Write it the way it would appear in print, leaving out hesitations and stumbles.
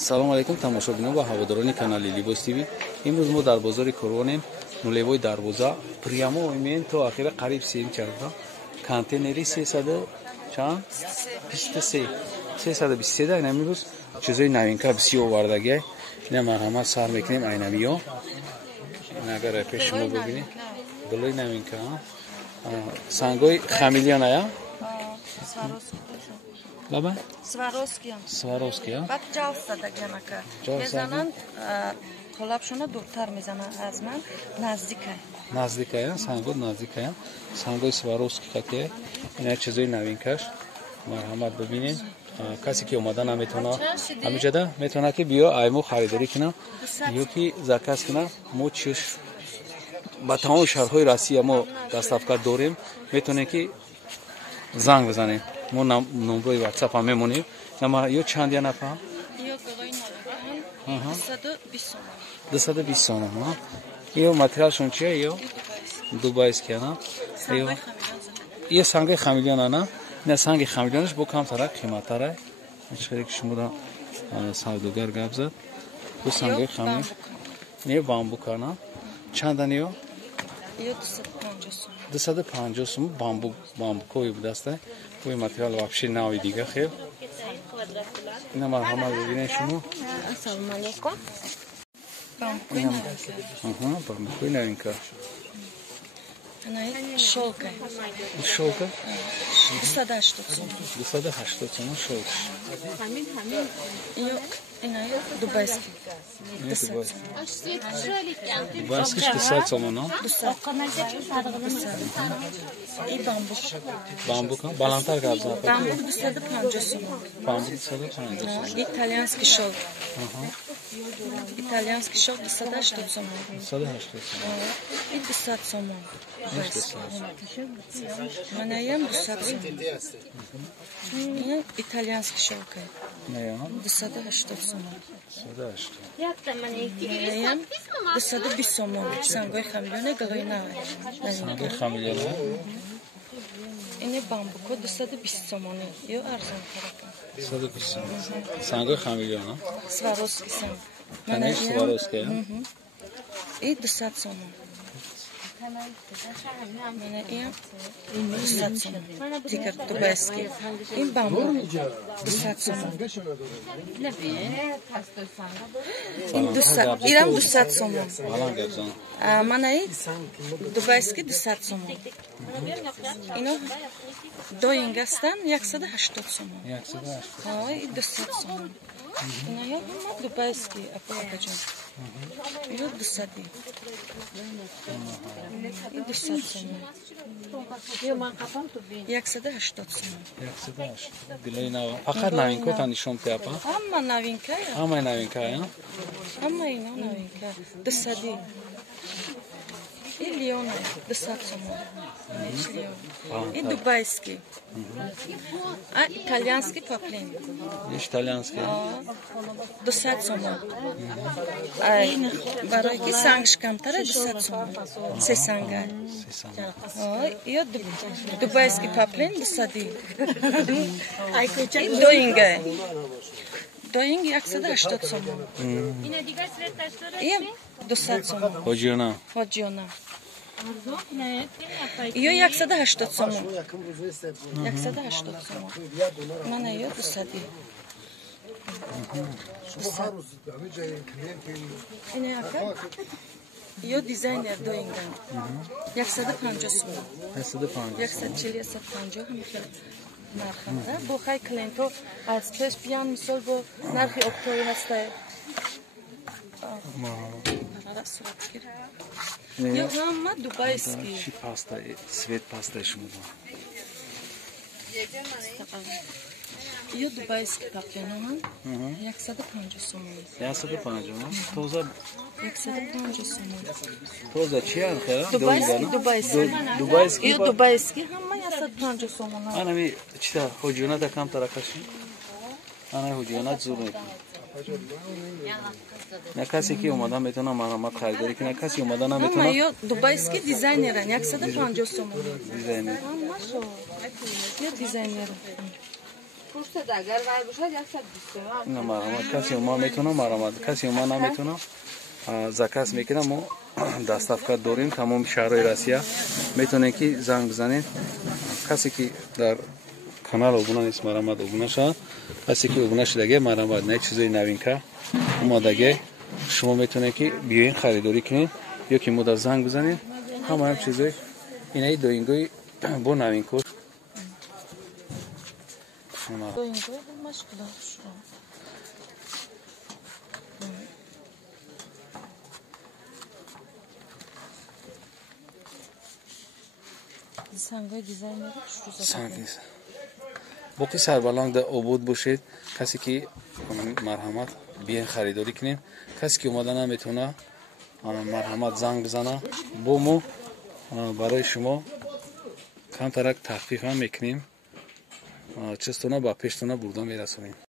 салом алайкум тамошобинон ва ҳаводорони канали Libos TV. имрӯз мо дар бозори Коронем нулевой дарвоза прямо имен то ахира қариб сем карда контейнери 323 да имрӯз чизои новинка бисёр овардагия. ина марҳамат сар мекунем айнавиё. ина агар пеш шумо бибинед балои новинка сангои хамелеон ая Laba? Swarovski. Bak Jalsada genaka. Mezanan kolapşona doktor mezanan azman nazdikay. Nazdikay, sango nazdikay. Sango Swarovski khatiye. Ina chizoy novinkash. Marhamat bibinin. کسی که اومدن نمیتونه همینجا میتونه که بیا ایمو خریداری کنه یا که زکاس کنه ما چش با تمام شهرهای روسیه ما دستافکار داریم میتونه که زنگ بزنیم ما نمبر واتساپ هم میمونیم اما یا چند یا نفر یا گوی نمیدونم 220 سوم یا متریالشون چیه یا دوبایس که نه یا سنگ خمیلیان نه نه سنگ خمیلیانش با کم تر قیمت تره چه که شما دا سوداگر گپ زد دو سنگ خمیل نه بامبوکا نه چند نیو یا 250 سوم 250 سوم بامبوکوی بدسته کوئی ماتریال вообще ناوی دیگه خیر اینا مرحمت ببینید شما السلام علیکم بامبوکوی نوینکا Ana şolka. Şolka? 280 сом. 280 сом şolka. Yok, inayı Dubaiski. Dubaiski 200 сом, no? İyi bambuk. Bambuk, ha? Balantar gabza. Bambuk 250 сом. Bambuk 250 сом. İtalyanski şol. İtalyanski şol 280 сом. 280 сом. І 200 сом. Мене є 200 сом. Італійські шовки. 280 сом. 280. Мене є 220 сом. Сангой хамільоне галина. Сангой хамільоне. اینه بامبوکو 220 сомони. Yo arzon tarafı. 220 сом. Сангой хамільоне. Swarovski сам. Мене Swarovski. І 200 сом. Мене є 200 сом. Тікер Дубайський. І бамбук 200 сом. İrem 200 сом. Мене є Дубайський 200 сом. اینو دو اینگستن 180 сом. 180. Ай, 200 сом. اینا یا هم Дубайський апараджан. Yo 200. І 200 сом. 180 сом. 180. Глина. Фақат новинка нишон тяпа. Hamma новинка. Hamma новинка, я? Hamma ino новинка. 200. І Леона 200 сом. І Дубайський. А італійський паплін. Італійський. 200 сом. Ай, бароки сангшкам тара 200 сом. Се санга. Ой, і Дубайський паплін 200. Ай, куча. Доінга. Доінг 180 сом. І 200 сом. Ходжіона. Iyo 180 сом. 180 сом. Мене є 200. Ine яка? Iyo dizayner doingdan. 150 сом. 140 150 همین нарханда бо хай клиенто аз пеш биан мисол бо нархи октои ҳаста ё ҳама дубайский чи паста свет паста шумо ё дубайский папленаман 150 сом 150 тоза 150 сом тоза чи анха дубайский ё дубайский ҳама 150 сом анами чита хоҷона да кам таракаши ана хоҷона зур мекунад на касе ки омада метавона марҳамат харидорӣ кунад касе омада наметавона ҳама ё дубайский дизайнеран 150 сом дизайнер ё дизайнер فرصت اگر وای باشد 120 نه مرحمت کسی ما میتونه مرحمت کسی ما نمیتونه زکات میکنه ما دستافکار داریم تمام شهرهای روسیه میتونه که زنگ بزنید کسی که در کانال ابونه نیست مرحمت ابونه شد کسی که ابونه شدگه مرحمت نه چیزای نوینکه اومدگه شما میتونه که بیاین خریداری کنید یا که ما در زنگ بزنید همه چیزای اینای دوینگوی با نوینکوش دوینگوی مشکل شد سنگای دیزاینر سنگیز باقی سربلند عبود باشید کسی که مرحمت بیاین خریداری کنین کسی که اومده نمیتونه مرحمت زنگ بزنه با ما برای شما کم ترک تخفیف هم میکنیم چستونه با پیشتونه بردن میرسونیم